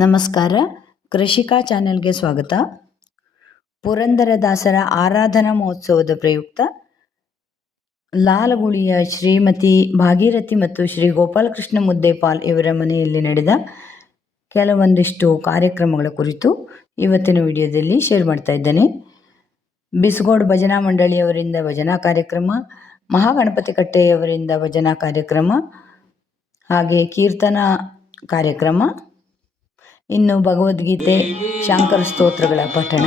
ನಮಸ್ಕಾರ. ಕೃಷಿಕಾ ಚಾನೆಲ್ಗೆ ಸ್ವಾಗತ. ಪುರಂದರದಾಸರ ಆರಾಧನಾ ಮಹೋತ್ಸವದ ಪ್ರಯುಕ್ತ ಲಾಲಗುಳಿಯ ಶ್ರೀಮತಿ ಭಾಗೀರಥಿ ಮತ್ತು ಶ್ರೀ ಗೋಪಾಲಕೃಷ್ಣ ಮುದ್ದೇಪಾಲ್ ಇವರ ಮನೆಯಲ್ಲಿ ನಡೆದ ಕೆಲವೊಂದಿಷ್ಟು ಕಾರ್ಯಕ್ರಮಗಳ ಕುರಿತು ಇವತ್ತಿನ ವಿಡಿಯೋದಲ್ಲಿ ಶೇರ್ ಮಾಡ್ತಾ ಇದ್ದೇನೆ. ಬಿಸ್ಗೋಡ್ ಭಜನಾ ಮಂಡಳಿಯವರಿಂದ ಭಜನಾ ಕಾರ್ಯಕ್ರಮ, ಮಹಾಗಣಪತಿ ಕಟ್ಟೆಯವರಿಂದ ಭಜನಾ ಕಾರ್ಯಕ್ರಮ, ಹಾಗೆ ಕೀರ್ತನ ಕಾರ್ಯಕ್ರಮ, ಇನ್ನು ಭಗವದ್ಗೀತೆ, ಶಾಂಕರ ಸ್ತೋತ್ರಗಳ ಪಠಣ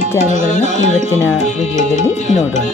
ಇತ್ಯಾದಿಗಳನ್ನು ಇವತ್ತಿನ ವಿಡಿಯೋದಲ್ಲಿ ನೋಡೋಣ.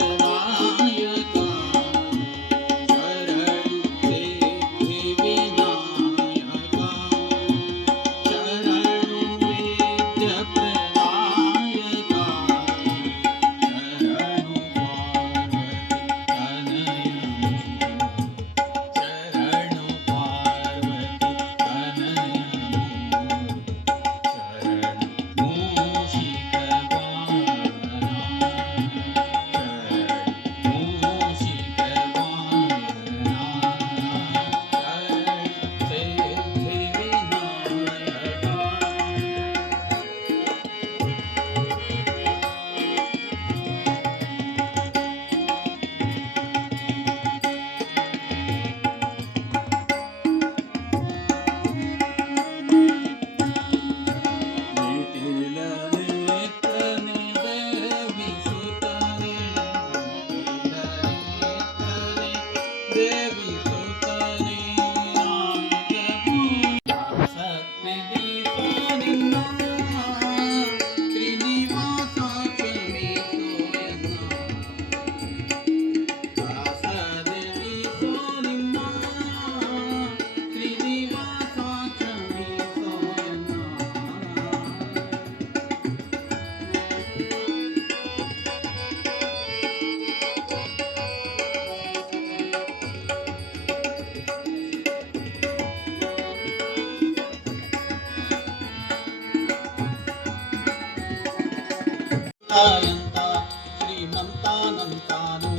ಶ್ರೀಮಂತಾನಂತಾನು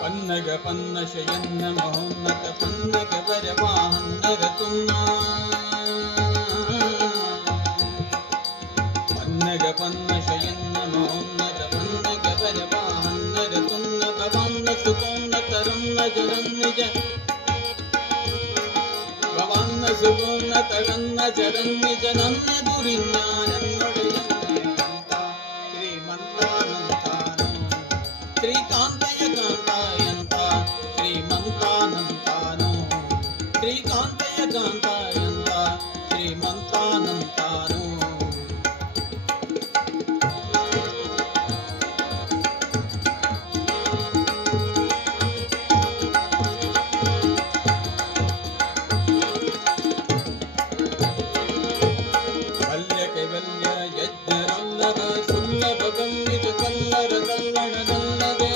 ಪನ್ನಗ ಪನ್ನ ಶಯನ್ನ ಮಹೋನ್ನತ ಪನ್ನಗ ಪರವಾಹನ್ನಗ ತುನ್ನ ಪನ್ನಗ ಪನ್ನ ಶಯನ್ನ ಮಹೋನ್ನತ ಪನ್ನಗ ಪರವಾಹನ್ನಗ ತುನ್ನ ಭವನ್ನ ಸುಕೋನ್ನ ತರನ್ನ ಜರನ್ನಿಜ ಭವನ್ನ ಸುಕೋನ್ನ ತರನ್ನ ಜರನ್ನಿಜ ನನ್ನ ಗುರಿಜ್ಞಾನನ್ನೊಡೆಯ ಶ್ರೀಮಂತಾನಂತಾನು ಶ್ರೀಕಾಂತಯ ಕಾಂತಾಯಂತ ಶ್ರೀಮಂತಾನಂತಾನು ಶ್ರೀಕಾಂತಯ ಕಾಂತಾಯಂತ ಶ್ರೀಮಂತಾನಂತಾನು ಕಲ್ಯ ಕೈವಲ್ಯ ಯಜ್ಞರಲ್ಲದ ಸುಲ್ಲಭ ಗಂಗಿತ ಕಲ್ಲರ ಕಲ್ಲಣದಲ್ಲದೆ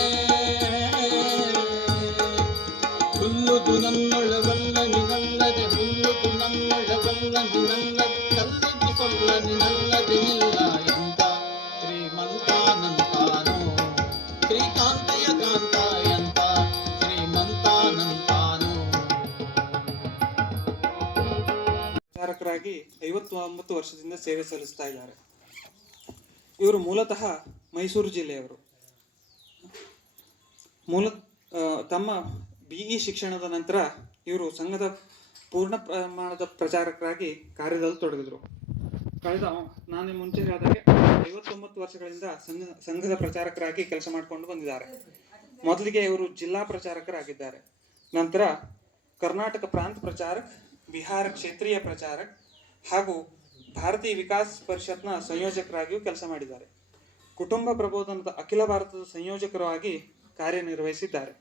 ಹುಲ್ಲುದು ನನ್ನೊಳವಲ್ಲ ನಿನಲ್ಲದೆ ಹುಲ್ಲುದು ನನ್ನೊಳವಲ್ಲ ನಿನಲ್ಲದೆ ಕಲ್ಲಿದ್ದು ಕೊಲ್ಲ ನಿನಲ್ಲದೆ ಇಲ್ಲ ಎಂತ ಶ್ರೀಮಂತಾನಂತಾನು ಶ್ರೀಕಾಂತಯ ಕಾಂತಾಯಂತ ಶ್ರೀಮಂತಾನಂತಾನು. ಪ್ರಚಾರಕರಾಗಿ 59 ವರ್ಷದಿಂದ ಸೇವೆ ಸಲ್ಲಿಸ್ತಾ ಇದ್ದಾರೆ. ಇವರು ಮೂಲತಃ ಮೈಸೂರು ಜಿಲ್ಲೆಯವರು. ತಮ್ಮ BE ಶಿಕ್ಷಣದ ನಂತರ ಇವರು ಸಂಘದ ಪೂರ್ಣ ಪ್ರಮಾಣದ ಪ್ರಚಾರಕರಾಗಿ ಕಾರ್ಯದಲ್ಲಿ ತೊಡಗಿದ್ರು. ನಾನು ಮುಂಚೆ ಹೇಳಿದಾಗೆ 59 ವರ್ಷಗಳಿಂದ ಸಂಘದ ಪ್ರಚಾರಕರಾಗಿ ಕೆಲಸ ಮಾಡಿಕೊಂಡು ಬಂದಿದ್ದಾರೆ. ಮೊದಲಿಗೆ ಇವರು ಜಿಲ್ಲಾ ಪ್ರಚಾರಕರಾಗಿದ್ದಾರೆ. ನಂತರ ಕರ್ನಾಟಕ ಪ್ರಾಂತ ಪ್ರಚಾರಕ್, ಬಿಹಾರ ಕ್ಷೇತ್ರೀಯ ಪ್ರಚಾರಕ್ ಹಾಗೂ ಭಾರತೀಯ ವಿಕಾಸ್ ಪರಿಷತ್ನ ಸಂಯೋಜಕರಾಗಿಯೂ ಕೆಲಸ ಮಾಡಿದ್ದಾರೆ. ಕುಟುಂಬ ಪ್ರಬೋಧನದ ಅಖಿಲ ಭಾರತದ ಸಂಯೋಜಕರಾಗಿ ಕಾರ್ಯನಿರ್ವಹಿಸಿದ್ದಾರೆ.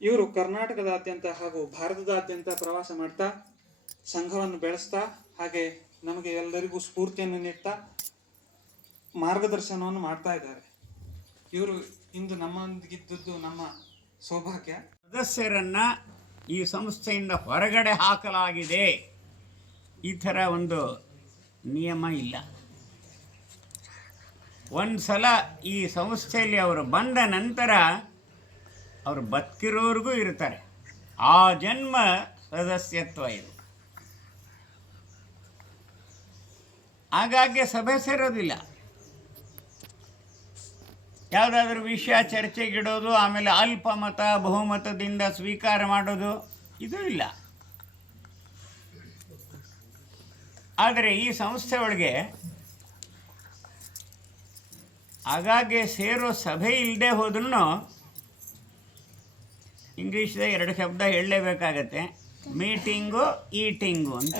ಇವರು ಕರ್ನಾಟಕದಾದ್ಯಂತ ಹಾಗೂ ಭಾರತದಾದ್ಯಂತ ಪ್ರವಾಸ ಮಾಡ್ತಾ ಸಂಘವನ್ನು ಬೆಳೆಸ್ತಾ ಹಾಗೆ ನಮಗೆ ಎಲ್ಲರಿಗೂ ಸ್ಫೂರ್ತಿಯನ್ನು ನೀಡ್ತಾ ಮಾರ್ಗದರ್ಶನವನ್ನು ಮಾಡ್ತಾ ಇದ್ದಾರೆ. ಇವರು ಇಂದು ನಮ್ಮೊಂದಿಗಿದ್ದದ್ದು ನಮ್ಮ ಸೌಭಾಗ್ಯ. ಸದಸ್ಯರನ್ನ ಈ ಸಂಸ್ಥೆಯಿಂದ ಹೊರಗಡೆ ಹಾಕಲಾಗಿದೆ, ಈ ಥರ ಒಂದು ನಿಯಮ ಇಲ್ಲ. ಒಂದು ಸಲ ಈ ಸಂಸ್ಥೆಯಲ್ಲಿ ಅವರು ಬಂದ ನಂತರ ಅವರು ಬದುಕಿರೋರಿಗೂ ಇರ್ತಾರೆ. ಆ ಜನ್ಮ ಸದಸ್ಯತ್ವ ಇದು. ಆಗಾಗ್ಗೆ ಸಭೆ ಸೇರೋದಿಲ್ಲ. ಯಾವುದಾದ್ರೂ ವಿಷಯ ಚರ್ಚೆಗಿಡೋದು, ಆಮೇಲೆ ಅಲ್ಪಮತ ಬಹುಮತದಿಂದ ಸ್ವೀಕಾರ ಮಾಡೋದು ಇದು ಇಲ್ಲ. ಆದರೆ ಈ ಸಂಸ್ಥೆ ಒಳಗೆ ಆಗಾಗ್ಗೆ ಸೇರೋ ಸಭೆ ಇಲ್ಲದೆ ಹೋದ್ರೂ ಇಂಗ್ಲೀಷ್ದ 2 ಶಬ್ದ ಹೇಳಲೇಬೇಕಾಗತ್ತೆ. ಮೀಟಿಂಗು ಈಟಿಂಗು ಅಂತ.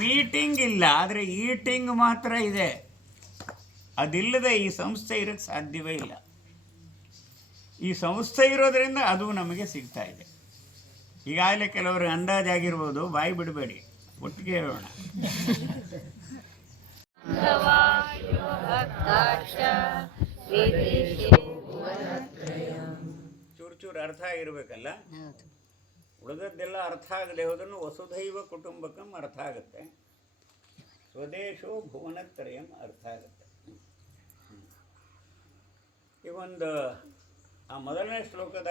ಮೀಟಿಂಗ್ ಇಲ್ಲ, ಆದರೆ ಈಟಿಂಗ್ ಮಾತ್ರ ಇದೆ. ಅದಿಲ್ಲದೆ ಈ ಸಂಸ್ಥೆ ಇರೋಕ್ಕೆ ಸಾಧ್ಯವೇ ಇಲ್ಲ. ಈ ಸಂಸ್ಥೆ ಇರೋದರಿಂದ ಅದು ನಮಗೆ ಸಿಗ್ತಾ ಇದೆ. ಈಗಾಗಲೇ ಕೆಲವರು ಅಂದಾಜಾಗಿರ್ಬೋದು, ಬಾಯಿ ಬಿಡಬೇಡಿ, ಒಟ್ಟಿಗೆ ಹೇಳೋಣ. ಚೂರು ಅರ್ಥ ಆಗಿರ್ಬೇಕಲ್ಲ. ಉಳಿದದ್ದೆಲ್ಲ ಅರ್ಥ ಆಗದೆ ಹೋದ್ರೂ ವಸುಧೈವ ಕುಟುಂಬಕಂ ಅರ್ಥ ಆಗುತ್ತೆ. ಸ್ವದೇಶೋ ಭುವನತ್ರಯಂ ಅರ್ಥ ಆಗುತ್ತೆ. ಈ ಒಂದು ಆ ಮೊದಲನೇ ಶ್ಲೋಕದ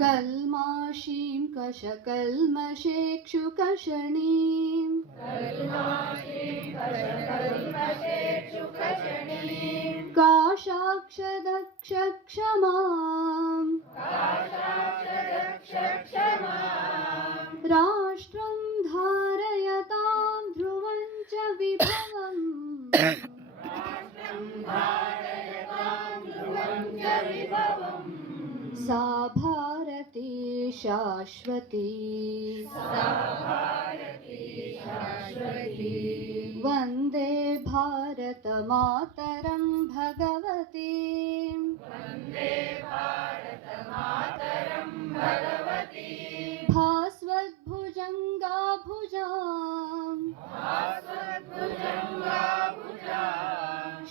कल्माशीं कशकल्मषेक्षुकषणीं काशाक्षदक्षक्षमां राष्ट्रं धारयतां ध्रुवं च विभवम् सा भारती शाश्वती वन्दे भारतमातरं भगवती भास्वद्भुजङ्गा भुजाम्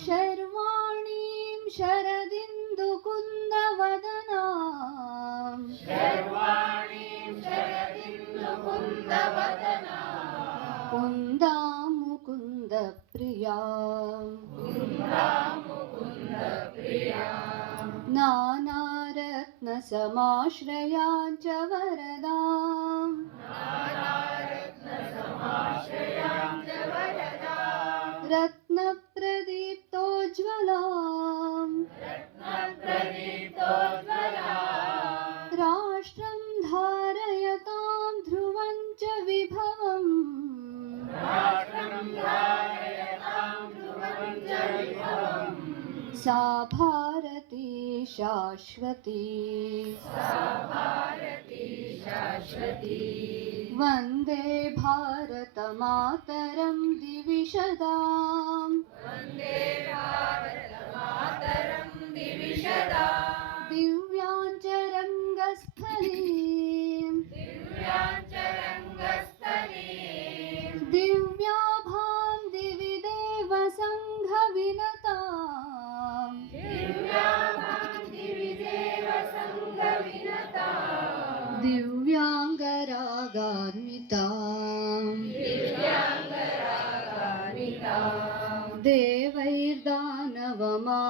शर्वाणीं शरदिन्दुकुन्दवदनाम् कुन्दां मुकुन्दप्रियाम् नानारत्नसमाश्रयां च वरदाम् रत्नप्रदीप्तोज्ज्वलाम् राष्ट्रं धारयतां ध्रुवं च विभवम् सा भारती शाश्वती वन्दे भारतमातरं दिविषदाम् दिव्याञ्चरङ्गस्थलीम् दिव्याभां दिवि देव सङ्घविनताम् दिव्याङ्गरागान्विताम् देवैर्दानवमा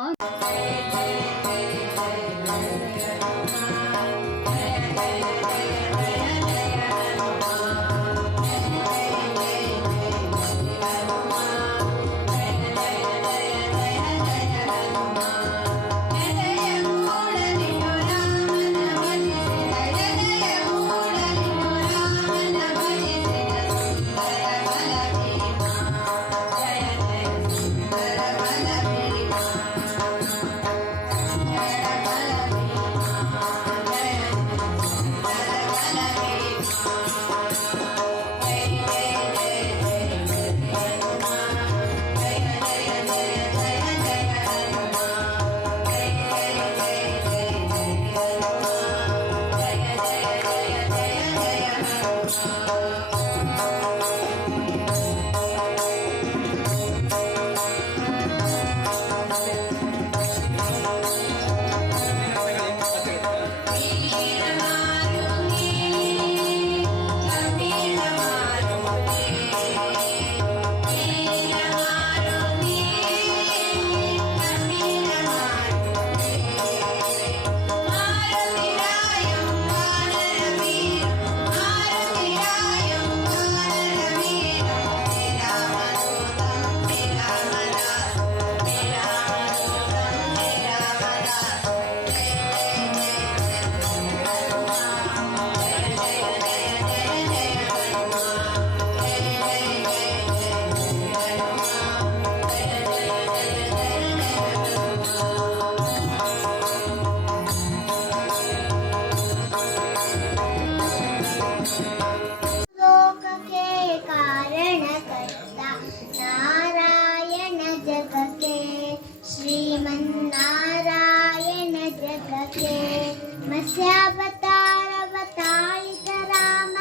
ಮತ್ಸ್ಯಾವತಾರವತಾಳಿತ ರಾಮ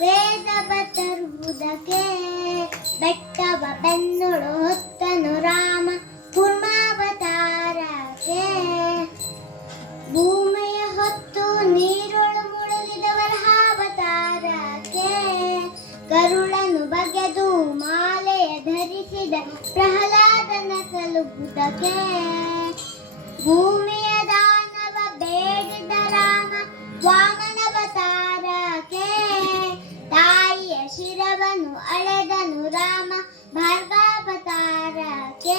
ವೇದವತರುವುದಕ್ಕೆ ಬೆಟ್ಟವ ಬೆನ್ನುಳು ಹೊತ್ತನು ರಾಮ ಕೂರ್ಮಾವತಾರಕ್ಕೆ ಭೂಮಿಯ ಹೊತ್ತು ನೀರೊಳು ಮುಳುಗಿದ ವರಹಾವತಾರಕ್ಕೆ ಕರುಳನು ಬಗೆದು ಮಾಲೆಯ ಧರಿಸಿದ ಪ್ರಹ್ಲಾದನ ಸಲುಹುದಕ್ಕೆ ಭೂಮಿಯ ದಾನವ ಬೇಡಿದ ರಾಮ ವಾಮನವತಾರಕ್ಕೆ ತಾಯಿಯ ಶಿರವನ್ನು ಅಳೆದನು ರಾಮ ಭಾರ್ಗಾವತಾರಕ್ಕೆ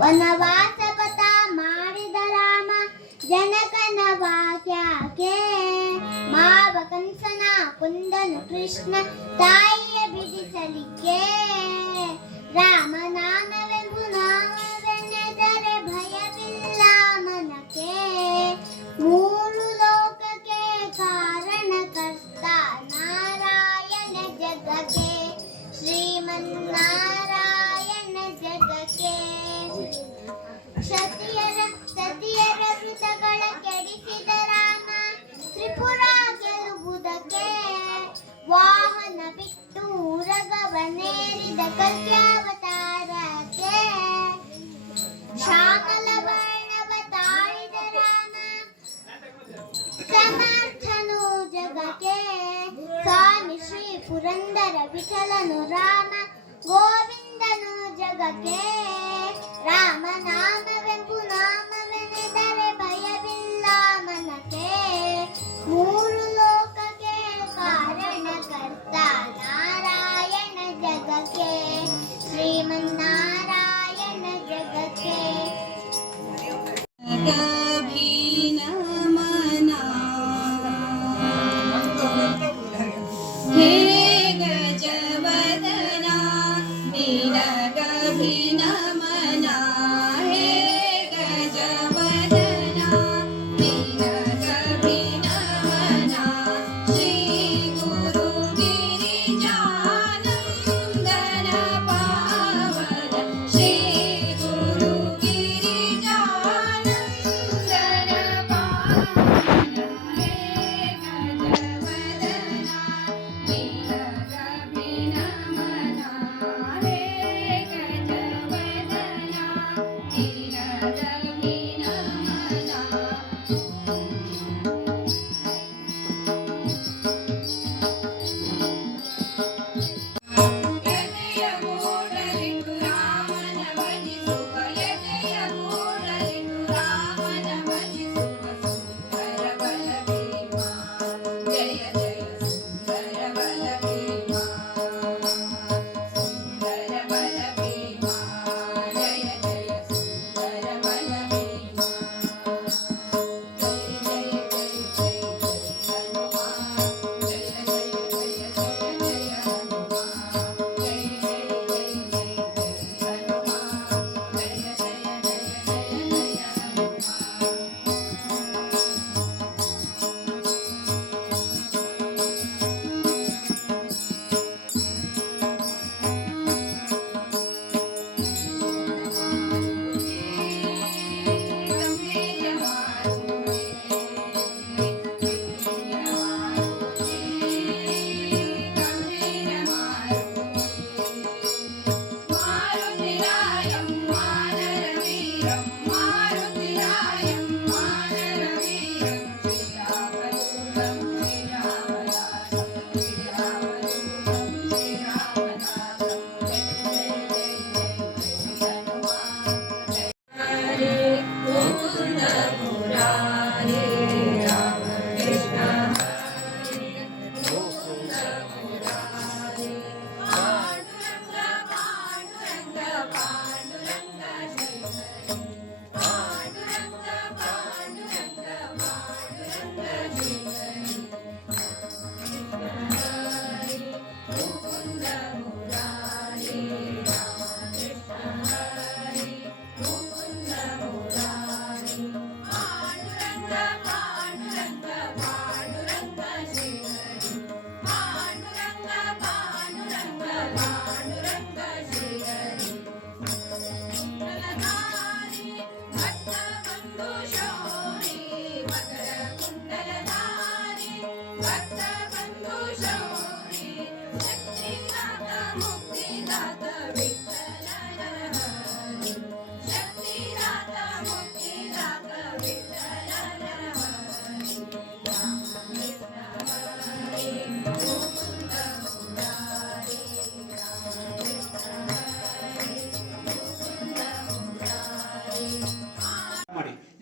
ವನವಾಸ ಪಥ ಮಾಡಿದ ರಾಮ ಜನಕನ ವಾಕ್ಯಕ್ಕೆ ಮಾವ ಕಂಸನ ಕೊಂದನು ಕೃಷ್ಣ ತಾಯಿಯ ಬಿಡಿಸಲಿಕ್ಕೆ ರಾಮನಾಮವೆಂಬು ನಾಮವೆನ್ನೆದರೆ ಭಯವಿಲ್ಲ ಮನಕ್ಕೆ ಮೂರು ಲೋಕಕ್ಕೆ ಕಾರಣಕರ್ತ ನಾರಾಯಣ ಜಗಕ್ಕೆ ಶ್ರೀಮನ್ನಾರಾಯಣ ತಂದನು ರಾಮ ಗೋವಿಂದನು ಜಗಕ್ಕೆ ರಾಮನಾಮವೆಂಬು ನಾಮವೆನೆದರೆ ಭಯವಿಲ್ಲ ಮನಕ್ಕೆ ಮೂರು ಲೋಕಕ್ಕೆ ಕಾರಣಕರ್ತ ನಾರಾಯಣ ಜಗಕ್ಕೆ ಶ್ರೀಮನ್ನಾರಾಯಣ ಜಗಕ್ಕೆ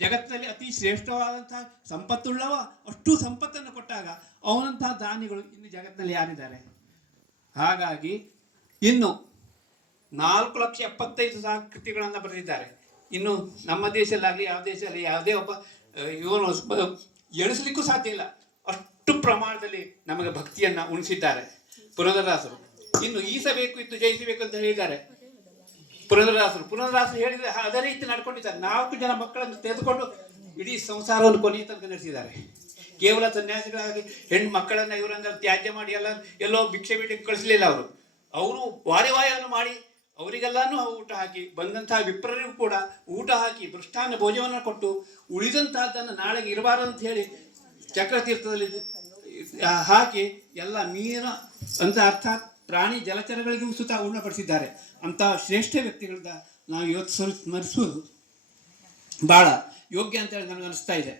ಜಗತ್ತಿನಲ್ಲಿ ಅತಿ ಶ್ರೇಷ್ಠವಾದಂತಹ ಸಂಪತ್ತುಳ್ಳವ ಅಷ್ಟು ಸಂಪತ್ತನ್ನು ಕೊಟ್ಟಾಗ ಅವನಂತಹ ದಾನಿಗಳು ಇನ್ನು ಜಗತ್ತಿನಲ್ಲಿ ಯಾರಿದ್ದಾರೆ? ಹಾಗಾಗಿ ಇನ್ನು 4,75,000 ಕೃತಿಗಳನ್ನು ಬರೆದಿದ್ದಾರೆ. ಇನ್ನು ನಮ್ಮ ದೇಶದಲ್ಲಾಗಲಿ ಯಾವ ದೇಶದಲ್ಲಿ ಯಾವುದೇ ಒಬ್ಬ ಇವನು ಎಣಿಸಲಿಕ್ಕೂ ಸಾಧ್ಯ ಇಲ್ಲ, ಅಷ್ಟು ಪ್ರಮಾಣದಲ್ಲಿ ನಮಗೆ ಭಕ್ತಿಯನ್ನು ಉಣಿಸಿದ್ದಾರೆ ಪುರಂದರದಾಸರು. ಇನ್ನು ಈಸಬೇಕು ಇತ್ತು ಜಯಿಸಬೇಕು ಅಂತ ಹೇಳಿದ್ದಾರೆ ಪುರಂದರದಾಸರು ಹೇಳಿದರೆ ಅದೇ ರೀತಿ ನಡ್ಕೊಂಡಿದ್ದಾರೆ. 4 ಜನ ಮಕ್ಕಳನ್ನು ತೆಗೆದುಕೊಂಡು ಇಡೀ ಸಂಸಾರವನ್ನು ಕೊನೆಯ ತನಕ ನಡೆಸಿದ್ದಾರೆ. ಕೇವಲ ಸನ್ಯಾಸಿಗಳಾಗಿ ಹೆಣ್ಣು ಮಕ್ಕಳನ್ನು ಇವರನ್ನ ತ್ಯಾಜ್ಯ ಮಾಡಿ ಎಲ್ಲೋ ಭಿಕ್ಷೆ ಬಿಡಲಿಕ್ಕೆ ಕಳಿಸಲಿಲ್ಲ. ಅವರು ವಾರವಾಯವನ್ನು ಮಾಡಿ ಅವರಿಗೆಲ್ಲಾನು ಊಟ ಹಾಕಿ, ಬಂದಂತಹ ವಿಪ್ರರಿಗೂ ಕೂಡ ಊಟ ಹಾಕಿ ಮೃಷ್ಟಾನ್ನ ಭೋಜನವನ್ನು ಕೊಟ್ಟು ಉಳಿದಂತಹದ್ದನ್ನು ನಾಳೆಗೆ ಇರಬಾರದು ಅಂತ ಹೇಳಿ ಚಕ್ರತೀರ್ಥದಲ್ಲಿ ಹಾಕಿ ಎಲ್ಲ ನೀರಿನ ಅಂತ ಅರ್ಥಾತ್ ಪ್ರಾಣಿ ಜಲಚರಗಳಿಗೂ ಸುತ ಉಣ್ಣಪಡಿಸಿದ್ದಾರೆ. ಅಂತಹ ಶ್ರೇಷ್ಠ ವ್ಯಕ್ತಿಗಳಿಂದ ನಾವು ಇವತ್ತು ಸ್ಮರಿಸುವುದು ಭಾಳ ಯೋಗ್ಯ ಅಂತೇಳಿ ನನಗೆ ಅನಿಸ್ತಾ ಇದೆ.